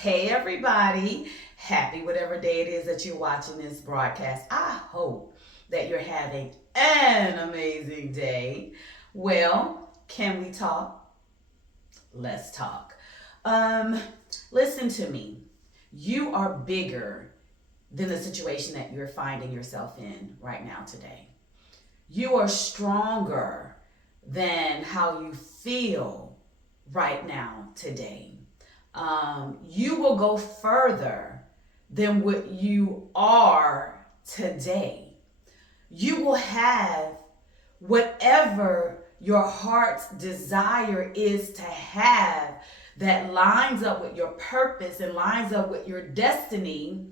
Hey everybody, happy whatever day it is that you're watching this broadcast. I hope that you're having an amazing day. Well, can we talk? Let's talk. Um, Listen to me. You are bigger than the situation that you're finding yourself in right now today. You are stronger than how you feel right now today. You will go further than what you are today. You will have whatever your heart's desire is to have that lines up with your purpose and lines up with your destiny,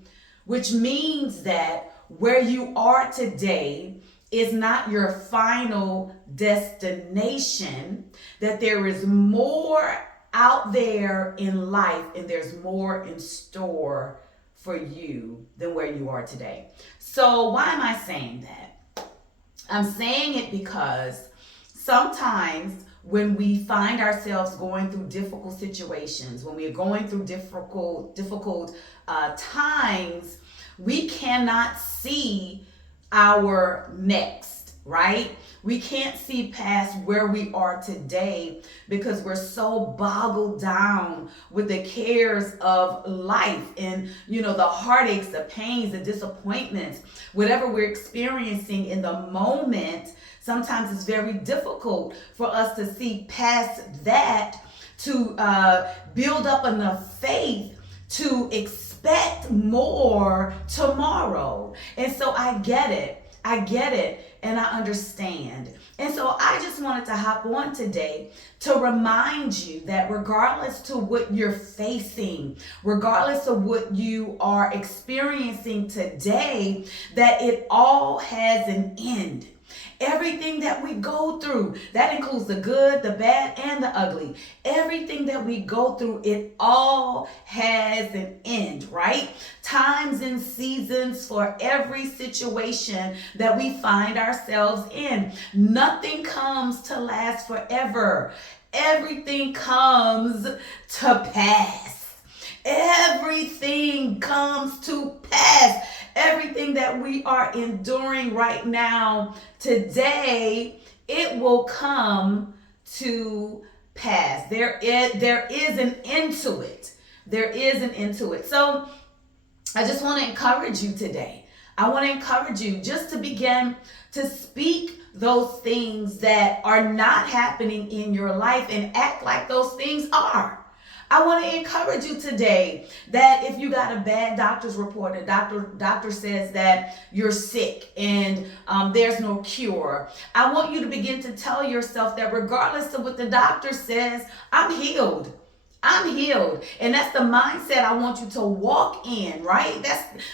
which means that where you are today is not your final destination, that there is more out there in life and there's more in store for you than where you are today. So why am I saying that? I'm saying it because sometimes when we find ourselves going through difficult situations, when we're going through difficult times, we cannot see our next, right? We can't see past where we are today because we're so boggled down with the cares of life and, the heartaches, the pains, the disappointments, whatever we're experiencing in the moment. Sometimes it's very difficult for us to see past that, to build up enough faith to expect more tomorrow. And so I get it, and I understand. And so I just wanted to hop on today to remind you that regardless to what you're facing, regardless of what you are experiencing today, that it all has an end. Everything that we go through, that includes the good, the bad, and the ugly. Everything that we go through, it all has an end, right? Times and seasons for every situation that we find ourselves in. Nothing comes to last forever. Everything comes to pass. Everything comes to pass. Everything that we are enduring right now, today, it will come to pass. There is an end to it. There is an end to it. So I just want to encourage you today. I want to encourage you just to begin to speak those things that are not happening in your life and act like those things are. I want to encourage you today that if you got a bad doctor's report, a doctor says that you're sick and there's no cure, I want you to begin to tell yourself that regardless of what the doctor says, I'm healed. I'm healed. And that's the mindset I want you to walk in, right?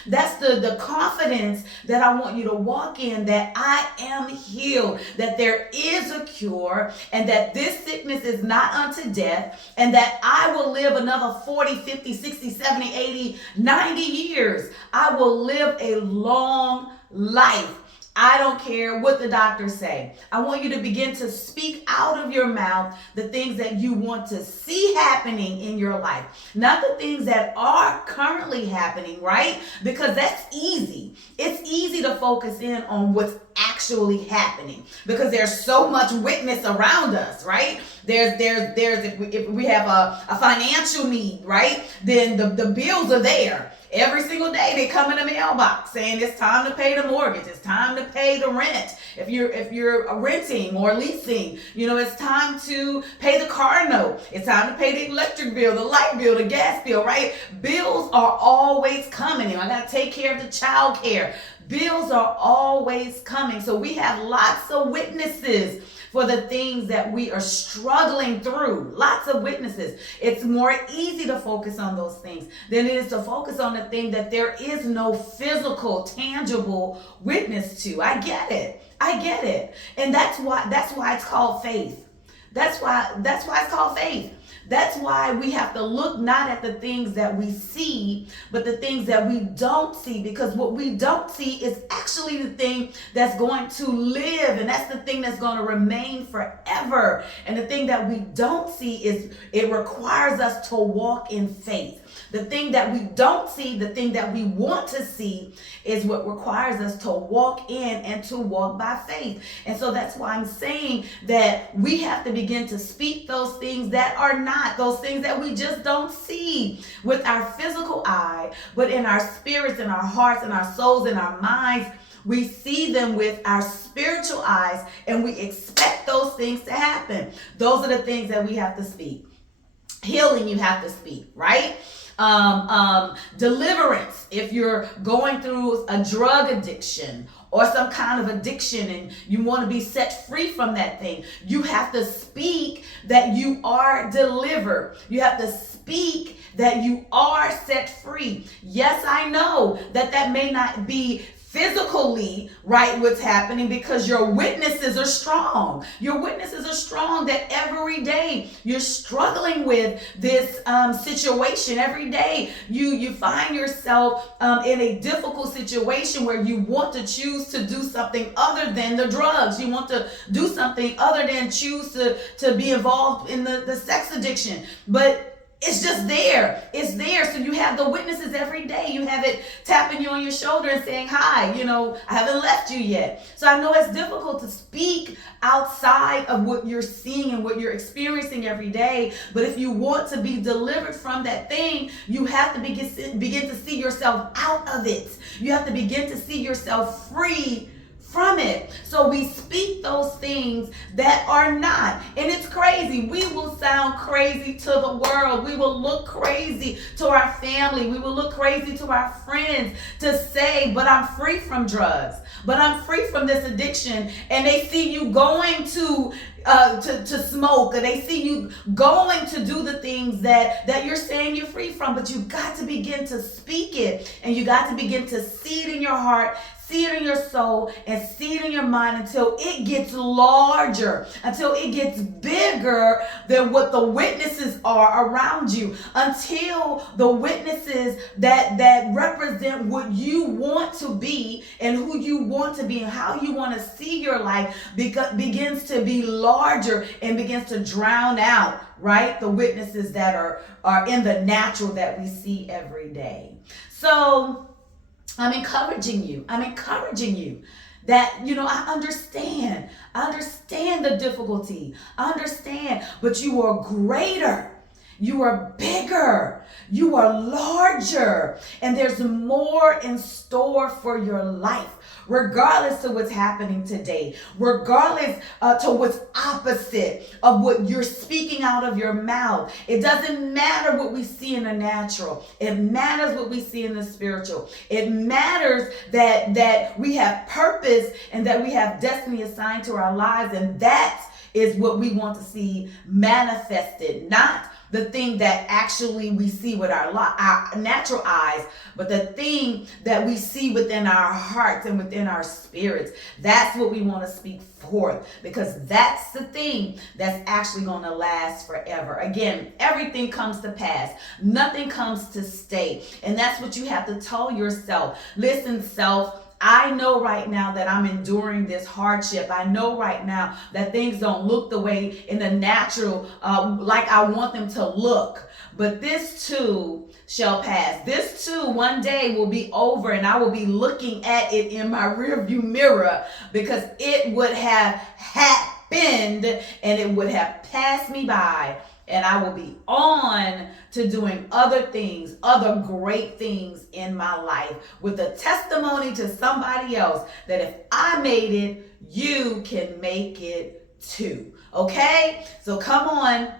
That's the confidence that I want you to walk in, that I am healed, that there is a cure, and that this sickness is not unto death, and that I will live another 40, 50, 60, 70, 80, 90 years. I will live a long life. I don't care what the doctors say. I want you to begin to speak out of your mouth the things that you want to see happening in your life. Not the things that are currently happening, right? Because that's easy. It's easy to focus in on what's actually happening because there's so much witness around us, right? There's if we have a financial need, right? Then the bills are there. Every single day they come in the mailbox saying it's time to pay the mortgage, it's time to pay the rent. If you're renting or leasing, it's time to pay the car note. It's time to pay the electric bill, the light bill, the gas bill, right? Bills are always coming. I got to take care of the child care. Bills are always coming. So we have lots of witnesses for the things that we are struggling through. Lots of witnesses. It's more easy to focus on those things than it is to focus on the thing that there is no physical, tangible witness to. I get it. And that's why it's called faith. That's why it's called faith. That's why we have to look not at the things that we see, but the things that we don't see. Because what we don't see is actually the thing that's going to live, and that's the thing that's going to remain forever. And the thing that we don't see is it requires us to walk in faith. The thing that we don't see, the thing that we want to see, is what requires us to walk in and to walk by faith. And so that's why I'm saying that we have to begin to speak those things that are not, those things that we just don't see with our physical eye, but in our spirits, in our hearts, in our souls, in our minds. We see them with our spiritual eyes, and we expect those things to happen. Those are the things that we have to speak. Healing, you have to speak, right? Deliverance, if you're going through a drug addiction or some kind of addiction and you want to be set free from that thing, you have to speak that you are delivered. You have to speak that you are set free. Yes, I know that that may not be physically right what's happening, because your witnesses are strong. Your witnesses are strong that every day you're struggling with this situation. Every day you find yourself in a difficult situation where you want to choose to do something other than the drugs. You want to do something other than choose to be involved in the sex addiction. But it's just there. It's there. So you have the witnesses every day. You have it tapping you on your shoulder and saying, hi, I haven't left you yet. So I know it's difficult to speak outside of what you're seeing and what you're experiencing every day. But if you want to be delivered from that thing, you have to begin to see yourself out of it. You have to begin to see yourself free from it. So we speak those things that are not. And it's crazy. We will sound crazy to the world. We will look crazy to our family. We will look crazy to our friends to say, but I'm free from drugs. But I'm free from this addiction. And they see you going to smoke, or they see you going to do the things that you're saying you're free from. But you got to begin to speak it, and you got to begin to see it in your heart, see it in your soul, and see it in your mind until it gets larger, until it gets bigger than what the witnesses are around you, until the witnesses that represent what you want to be and who you want to be and how you want to see your life begins to be larger and begins to drown out, right, the witnesses that are in the natural that we see every day. So I'm encouraging you that, I understand the difficulty. I understand, but you are greater. You are bigger. You are larger. And there's more in store for your life, regardless of what's happening today, regardless to what's opposite of what you're speaking out of your mouth. It doesn't matter what we see in the natural. It matters what we see in the spiritual. It matters that we have purpose and that we have destiny assigned to our lives. And that is what we want to see manifested, not the thing that actually we see with our natural eyes, but the thing that we see within our hearts and within our spirits. That's what we want to speak forth, because that's the thing that's actually going to last forever. Again, everything comes to pass. Nothing comes to stay. And that's what you have to tell yourself. Listen, self, I know right now that I'm enduring this hardship. I know right now that things don't look the way in the natural like I want them to look. But this too shall pass. This too one day will be over, and I will be looking at it in my rearview mirror, because it would have happened and it would have passed me by. And I will be on to doing other things, other great things in my life, with a testimony to somebody else that if I made it, you can make it too. Okay? So come on,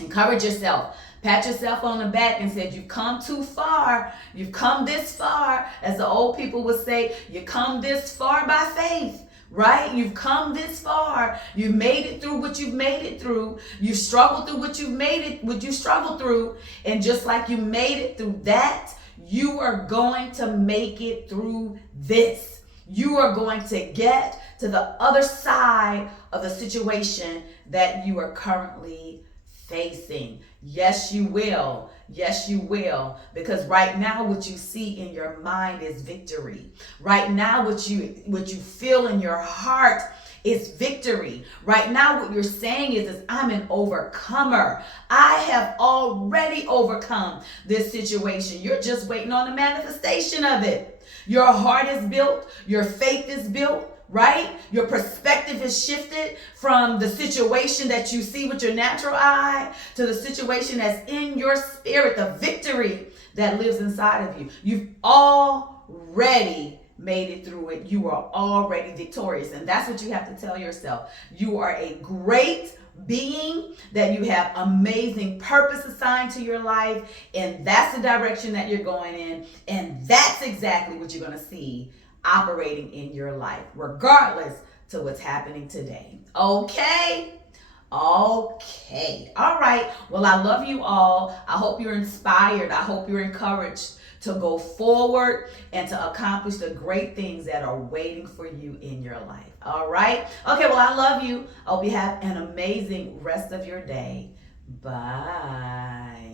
encourage yourself. Pat yourself on the back and said, you've come too far. You've come this far. As the old people would say, you come this far by faith. Right? You've come this far. You've made it through what you've made it through. You've struggled through what you struggled through. And just like you made it through that, you are going to make it through this. You are going to get to the other side of the situation that you are currently facing. Yes, you will. Yes, you will. Because right now what you see in your mind is victory. Right now what you feel in your heart is victory. Right now what you're saying is I'm an overcomer. I have already overcome this situation. You're just waiting on the manifestation of it. Your heart is built, your faith is built, right? Your perspective is shifted from the situation that you see with your natural eye to the situation that's in your spirit, the victory that lives inside of you. You've already made it through it. You are already victorious. And that's what you have to tell yourself. You are a great being, that you have amazing purpose assigned to your life, and that's the direction that you're going in, and that's exactly what you're going to see operating in your life, regardless to what's happening today. Okay? Okay. All right. Well, I love you all. I hope you're inspired. I hope you're encouraged to go forward and to accomplish the great things that are waiting for you in your life. All right? Okay, well, I love you. I hope you have an amazing rest of your day. Bye.